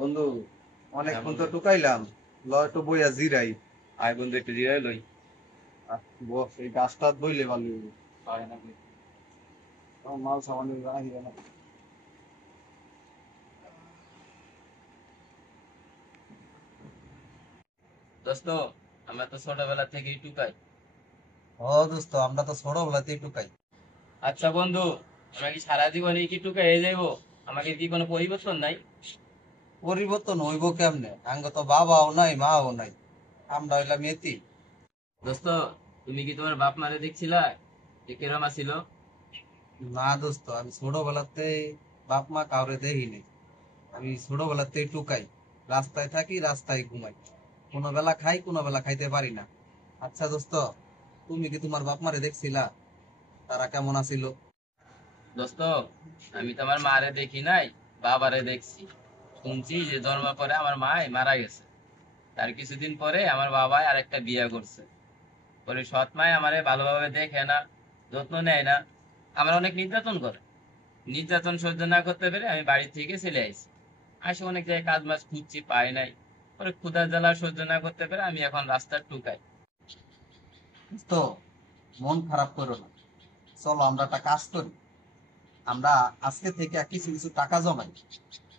বন্ধু অনেকক্ষণ তো টুকাইলাম, ল একটু বইয়া জিরাই। আয় বন্ধু একটু জিরাই লই। বস এই গাছটা বইলে ভালো হইবো। আমার মাল সামান্য রাখিবে না। দোস্ত, আমরা তো ছোটবেলা থেকেই টুকাই। ও দোস্ত, আমরা তো ছোটবেলাতেই টুকাই। আচ্ছা বন্ধু, আমরা কি সারা জীবনে কি টুকাই হয়ে যাইবো? আমাকে কি কোনো পরিবর্তন নাই? পরিবর্তন হইব কেমনে? আঙ্গ তো বাবাও নাই মাও নাই, আমরা হইলাম এতিম। দোস্ত, তুমি কি তোমার বাপ মারে দেখছিলা যে কিরম আছিল? না দোস্ত, আমি ছোটবেলাতে বাপ মা কাউরে দেখিনি। আমি ছোটবেলাতেই টুকাই, রাস্তায় থাকি রাস্তায় ঘুমাই, কোনো বেলা খাই কোনো বেলা খাইতে পারি না। আচ্ছা দোস্ত, তুমি কি তোমার বাপ মারে দেখছিলা? তারা কেমন আছিল? দোস্ত, আমি তো আমার মারে দেখি নাই, বাবারে দেখছি। শুনছি যে জন্মের পরে আমার মাই মারা গেছে। তার কিছুদিন পরে আমার বাবাই আরেকটা বিয়ে করছে। পরে সৎ মাই আমারে ভালোভাবে দেখে না, যত্ন নেয় না, আমার অনেক নির্যাতন করে। নির্যাতন সহ্য না করতে পেরে আমি বাড়ি থেকে চলে আইছি। আসে অনেক জায়গায় কাজ মাছ খুঁজছি, পাই নাই। পরে ক্ষুধার জ্বালা সহ্য না করতে পেরে আমি এখন রাস্তার টুকাই। দোস্ত, মন খারাপ করো না, চলো আমরা একটা কাজ করি। আমরা আজকে থেকে কিছু কিছু টাকা জমাই,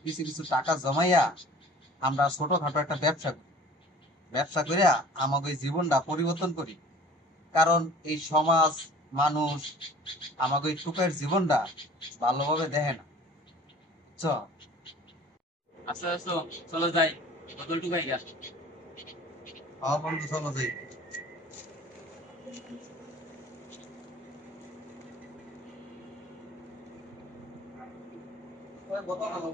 কিছু কিছু টাকা জমাইয়া আমরা ছোটখাটো একটা ব্যবসা করি। ব্যবসা করিয়া আমাকে এই জীবনটা পরিবর্তন করি। কারণ এই সমাজ, মানুষ আমাকে এই টুকাইয়ের জীবনটা ভালোভাবে দেখে না। চ আস্তে আস্তে চলো যাই, বোতল টুকাই গা। বন্ধু, চলো যাই। বোতল আনো।